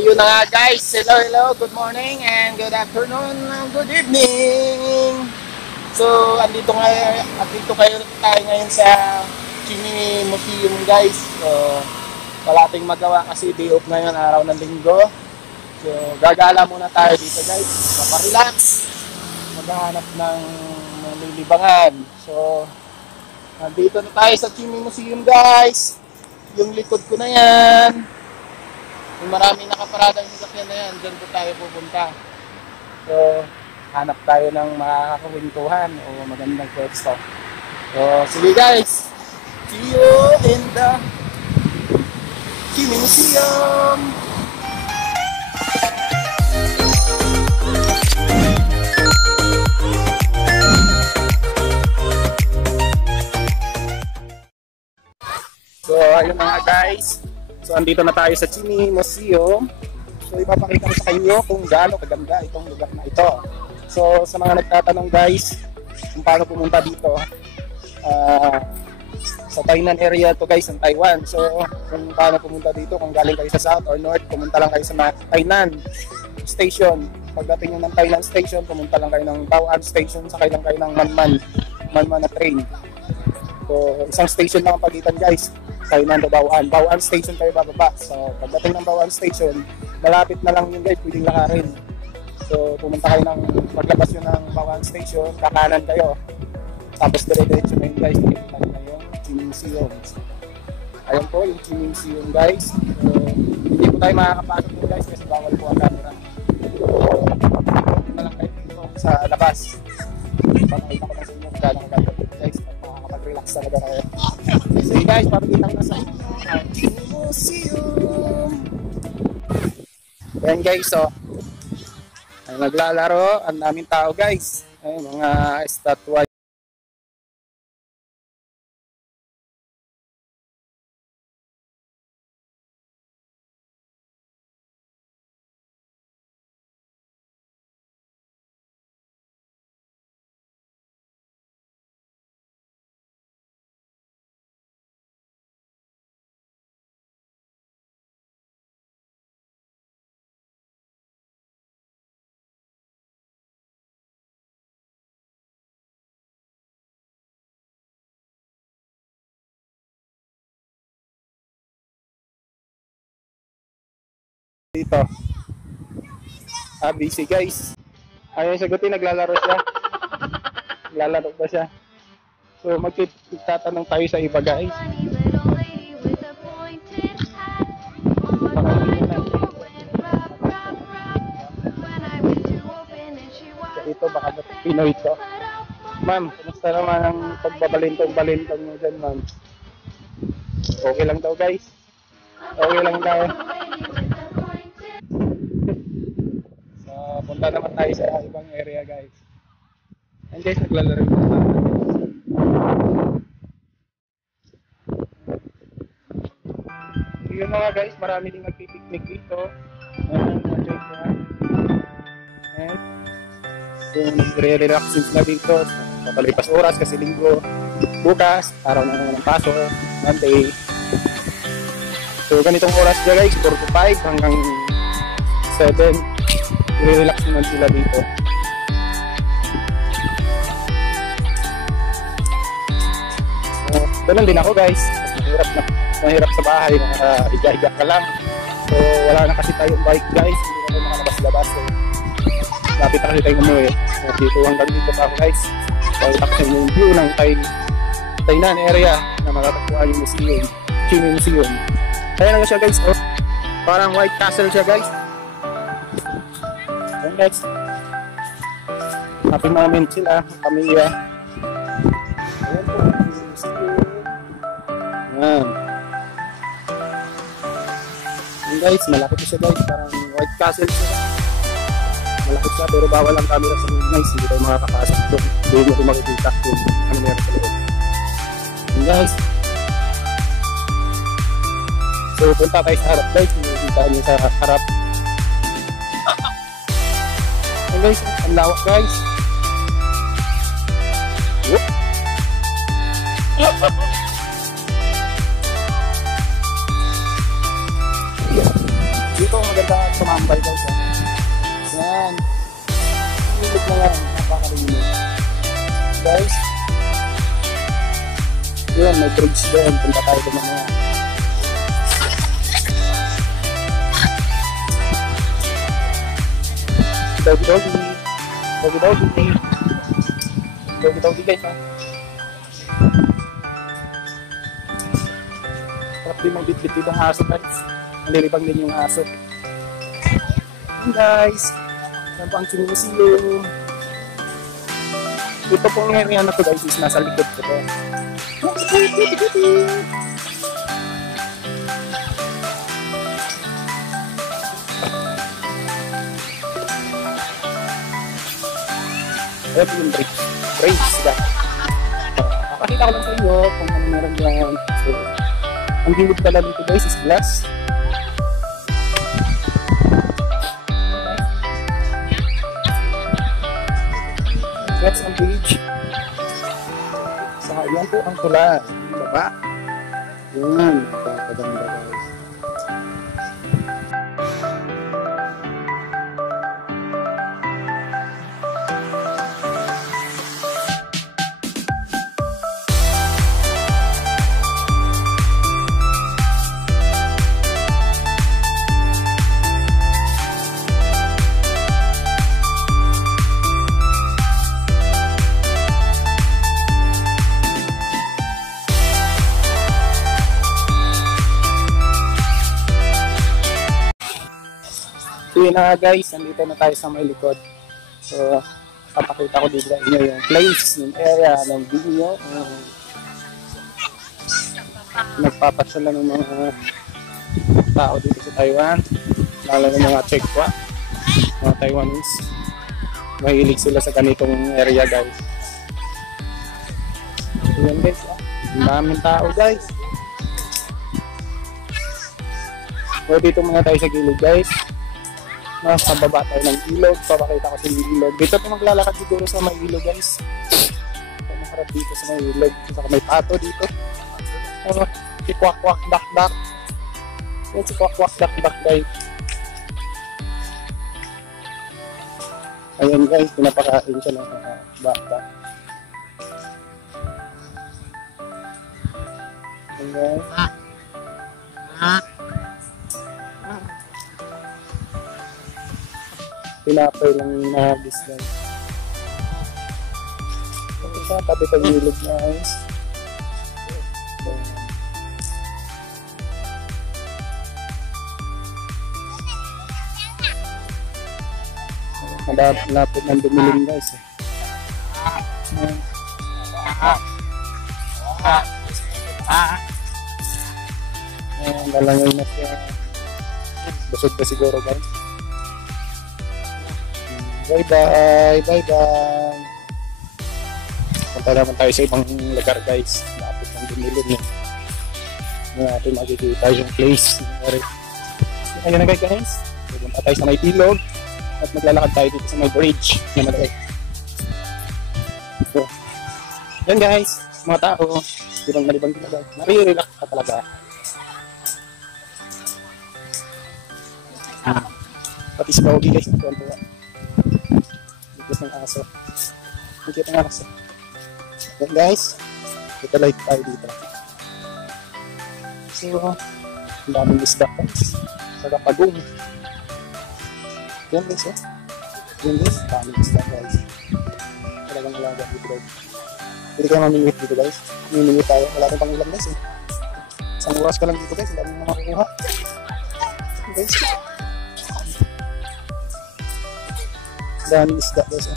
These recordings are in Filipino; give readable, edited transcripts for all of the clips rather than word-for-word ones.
yun na nga guys. Hello, good morning and good afternoon, good evening. So, andito tayo ngayon sa Chini Museum guys. So, wala tayong magawa kasi day off ngayon, araw ng linggo. So, gagala muna tayo dito guys. Paparelax. Maghahanap ng lilibangan. So, andito na tayo sa Chini Museum guys. Yung likod ko na yan. Yung maraming nakaparadang sasakyan na yan, dyan po tayo pupunta. So, hanap tayo ng makakakawintuhan o magandang pwesto. So, sige guys. See you in the Chini Museum. So, ayun na nga guys. So, andito na tayo sa Chini Museum. So, ipapakita ko sa inyo kung gaano kaganda itong lugar na ito. So, sa mga nagtatanong guys, kung paano pumunta dito, sa Tainan area to guys, ng Taiwan. So, kung paano pumunta dito, kung galing kayo sa south or north, pumunta lang kayo sa Tainan Station. Pagdating nyo ng Tainan Station, pumunta lang kayo ng Baoan Station, sakay lang kayo ng Manman na train. So, isang station lang ang pagitan guys. Tainan to Baoan. Baoan Station kayo bababa. So, pagdating ng Baoan Station, malapit na lang yun guys, pwedeng lakarin. So, pumunta kayo paglabas yun ng Baoan Station, kakanan kayo. Tapos dire-diretso na yun guys, nakikita nyo na yung Chini Museum. Ayun po yung Chini Museum guys. So, hindi po tayo makakapasok yun guys kasi bawal po ang camera. Pumunta lang kayo dito sa labas. Pakita ko na sa inyo kung gano'ng gagawin guys. Makakapag-relax talaga kayo. So guys, papakita ko na sa inyo ang Chini Museum. Ayan guys, so ay naglalaro ang daming tao guys. Ay, mga estatwa. Dito. Busy guys. Ayaw sagutin, naglalaro siya. Naglalaro ba siya? So magtatanong tayo sa iba guys. Ito baka Pinoy to. Ma'am, kumusta naman ang pagbabalintong-balintong mo dyan ma'am? Okay lang daw guys. Okay lang daw. Punta naman tayo sa ibang area guys. And guys, naglalaro po tayo. Yun na nga guys, marami din nagpipiknik dito. Enjoy ko nga. And so, nagre-relax sila dito. Papalipas oras kasi linggo. Bukas, araw na ng paso. Monday. So, ganitong oras dyan guys, 4 to 5 hanggang 7. I-relax naman sila dito. Ganun din ako guys. Mahirap sa bahay. Higa-higa ka lang. So wala na kasi tayong bike guys. Hindi na tayo makalabas-labas. So, lapit na kasi tayo umuwi. Dito hanggang dito pa ako guys. So itakin yung view ng Tainan area na matatagpuan yung museum. Chini Museum. Kaya na siya guys. Oh, parang White Castle siya guys. And next, happy moment sila, pamilya. Ayan po, ayan. And guys, malapit siya guys, parang White Castle siya. Malapit siya, pero bawal ang camera sa mga guys, hindi tayo makakapasok doon. Hindi mo ko makikita kung ano meron sa loob. And guys, so punta tayo sa harap guys, makikita nyo sa harap. Guys, ang lawak guys. Whoop. Dito maganda sumambay guys. Yan. Ilog na yan. Napakalinig. Guys. Yan, may bridge doon. Punta tayo doon mamaya. Doggy-doggy. Doggy-doggy. Doggy-doggy guys ha. Sarap din may bit-bit dito ang aso guys. Malilibang din yung aso. Yan guys. Yan po ang Chinimuseum. Ito pong area na to guys is nasa likod ko to. Ito yung bridge. Bridge sila. Papakita ko lang sa inyo kung ano meron dyan. So, ang gilid pala dito guys is glass. That's ang bridge. So, yan po ang tula. Baba. Yan. Napakaganda guys. So yun na guys, nandito na tayo sa may likod. So, papakita ko dito sa inyo yung place, yung area ng video. Nagpapasyala ng mga tao dito sa Taiwan. Lalo ng mga Chekwa, mga Taiwanese. Mahilig sila sa ganitong area guys. So yun guys, ang daming tao guys. So dito muna tayo sa gilid guys. Nasa baba tayo ng ilog, papakita ko sa ilog. Dito po maglalakad siguro sa may ilog guys. Maharap dito sa may ilog, saka may pato dito. Si kwak-kwak dak-dak. Yan si kwak-kwak dak-dak guys. Ayan guys, pinapakain siya ng bata. Ayan guys. Pinapay lang nahagis lang. Ito, tabi pag ilog guys. Malapit ng dumilim guys. Ayan, lalangay na siya. Busog na siguro guys. Bye-bye! Bye-bye! Punta naman tayo sa ibang lugar guys. Lapit ng dumilim eh. Hindi natin makikita yung place. Ayun na guys. Punta tayo sa may ilog. At maglalakad tayo dito sa may bridge. So, yan guys. Mga tao. Libang-libang dito guys. Nare-relax ka talaga. Pati si Bawgi guys. Tuwan-tuwa. Ng aso. Nakikita ng aso. Yan guys. Ito live tayo dito. So, ang daming isda guys. Sa Kapagong. Yan guys. Yan guys. Ang daming isda guys. Talagang alaga dito guys. Hindi kayo mamimit dito guys. Mamimit tayo. Wala rin pang ulam guys eh. Isang oras ka lang dito guys. Ang daming makakuha. Guys. Daming isda guys.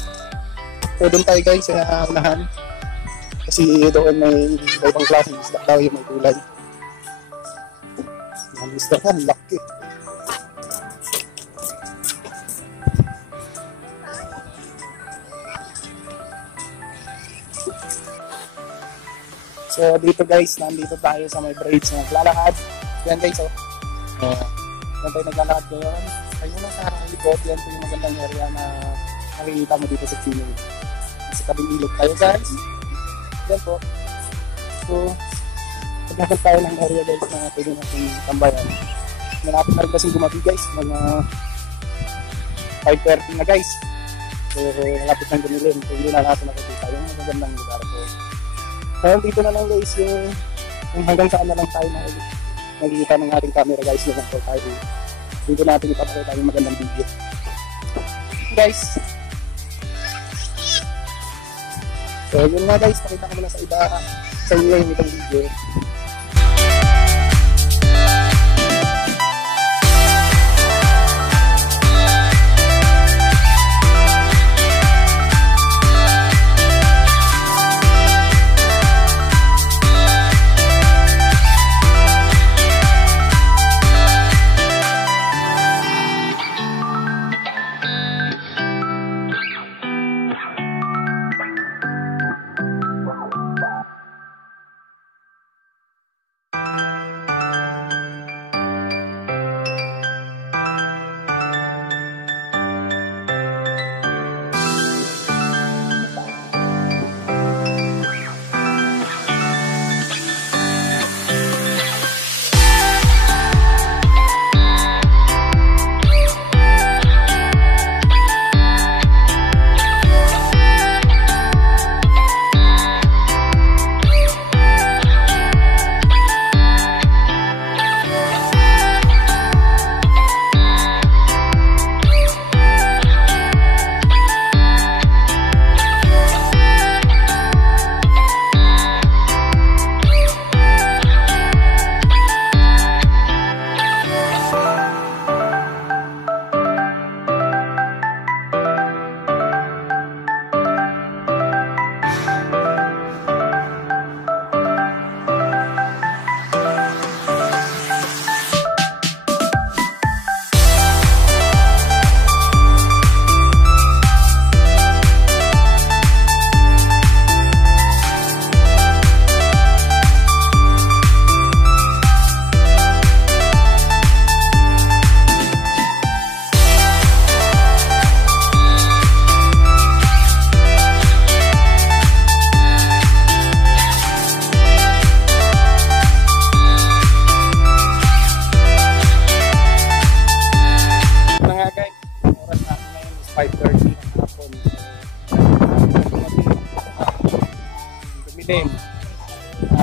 So doon tayo guys sa unahan. Kasi doon may ibang klaseng isda daw yung may kulay. Daming isda ka, laki. So dito guys, nandito tayo sa may bridge na naglalakad. Yan guys oh. Yan tayo naglalakad ngayon. Ayun na sa likod, yan po yung magandang area na nakikita mo dito sa Chino. Sa tabing ilog tayo guys. Yan po. So, pagkakal tayo ng area guys na pwede natin tambayan. malapit na rin kasing gumabi guys, mga 5:30 na guys. So malapit nang gumilim, so hindi na natin nakikita yung magandang lugar ko. So dito na lang guys yung hanggang saan na lang tayo nakikita ng ating camera guys, yung tayo dito natin ipapakita yung magandang video guys. So yun nga guys, pakita ko muna sa iba sa inyo yung itong video.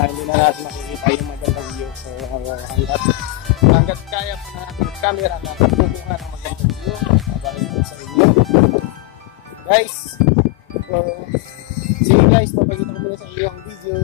Hindi na natin makikita yung magandang view. So hanggat kaya po na natin camera na kukuha ng magandang view, babalik po sa inyo guys. So sige guys, papakita ko muna sa inyo ang video.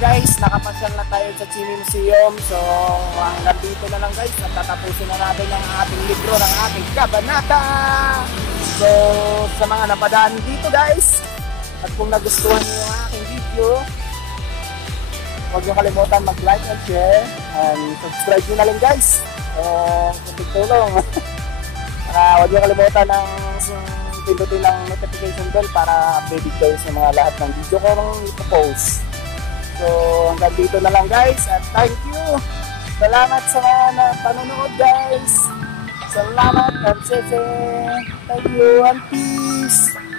Guys, nakapasyal na tayo sa Chini Museum. So hanggang dito na lang guys, natatapusin na natin ang ating libro ng ating kabanata. So sa mga napadaan dito guys, at kung nagustuhan niyo yung aking video, huwag niyo kalimutan mag-like and share and subscribe niyo na lang guys. So kunting tulong. Huwag niyo kalimutan ng pindutin ng notification bell para updated kayo sa mga lahat ng video ko nung ipopost. So hanggang dito na lang guys, at thank you. Salamat sa mga panonood guys. Salamat, and Sese. Thank you, and peace.